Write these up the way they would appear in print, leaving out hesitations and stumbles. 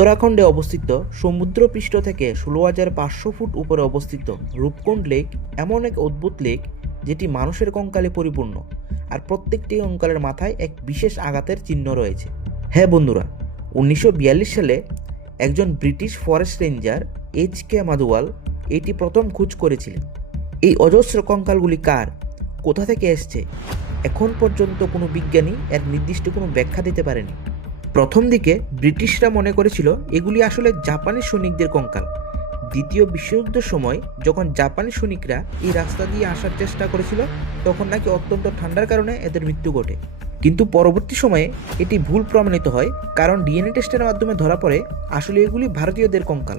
উত্তরাখণ্ডে অবস্থিত সমুদ্রপৃষ্ঠ থেকে 16,500 ফুট উপরে অবস্থিত রূপকুণ্ড লেক এমন এক অদ্ভুত লেক যেটি মানুষের কঙ্কালে পরিপূর্ণ, আর প্রত্যেকটি কঙ্কালের মাথায় এক বিশেষ আঘাতের চিহ্ন রয়েছে। হ্যাঁ বন্ধুরা, 1942 সালে একজন British forest ranger H.K. Madhwal এটি প্রথম খোঁজ করেছিলেন। এই অজস্র কঙ্কালগুলি কার, কোথা থেকে এসছে, এখন পর্যন্ত কোনো বিজ্ঞানী এর নির্দিষ্ট কোনো ব্যাখ্যা দিতে পারেনি। প্রথম দিকে ব্রিটিশরা মনে করেছিল এগুলি আসলে জাপানি সৈনিকদের কঙ্কাল। দ্বিতীয় বিশ্বযুদ্ধের সময় যখন জাপানি সৈনিকরা এই রাস্তা দিয়ে আসার চেষ্টা করেছিল, তখন নাকি অত্যন্ত ঠান্ডার কারণে এদের মৃত্যু ঘটে। কিন্তু পরবর্তী সময়ে এটি ভুল প্রমাণিত হয়, কারণ ডিএনএ টেস্টের মাধ্যমে ধরা পড়ে আসলে এগুলি ভারতীয়দের কঙ্কাল।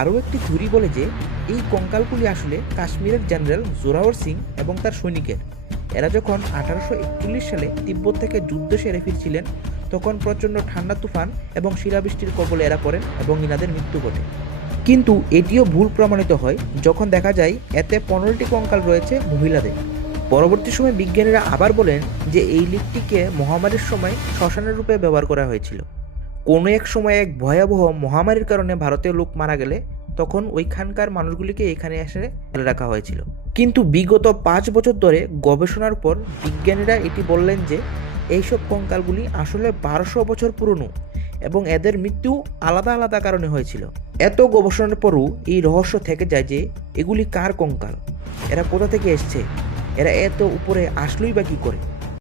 আরও একটি থিওরি বলে যে এই কঙ্কালগুলি আসলে কাশ্মীরের জেনারেল জোরাওয়ার সিং এবং তার সৈনিকের। এরা যখন 1841 সালে তিব্বত থেকে যুদ্ধ সেরে ফিরছিলেন, তখন প্রচণ্ড ঠান্ডা তুফান এবং শিলাবৃষ্টির কবলে এরা পড়েন এবং ইনাদের মৃত্যু ঘটে। কিন্তু এটিও ভুল প্রমাণিত হয় যখন দেখা যায় এতে 15টি কঙ্কাল রয়েছে মহিলাদের। পরবর্তী সময়ে বিজ্ঞানীরা আবার বলেন যে এই লেকটিকে মহামারীর সময় শ্মশানের রূপে ব্যবহার করা হয়েছিল। কোনো এক সময় এক ভয়াবহ মহামারীর কারণে ভারতীয় লোক মারা গেলে তখন ওইখানকার মানুষগুলিকে এখানে এসে ফেলে রাখা হয়েছিল। কিন্তু বিগত 5 বছর ধরে গবেষণার পর বিজ্ঞানীরা এটি বললেন যে এইসব কঙ্কালগুলি আসলে 1200 বছর পুরনো এবং এদের মৃত্যু আলাদা আলাদা কারণে হয়েছিল। এত গবেষণার পরও এই রহস্য থেকে যায় যে এগুলি কার কঙ্কাল, এরা কোথা থেকে এসছে, এরা এত উপরে আসলোই বা কী করে।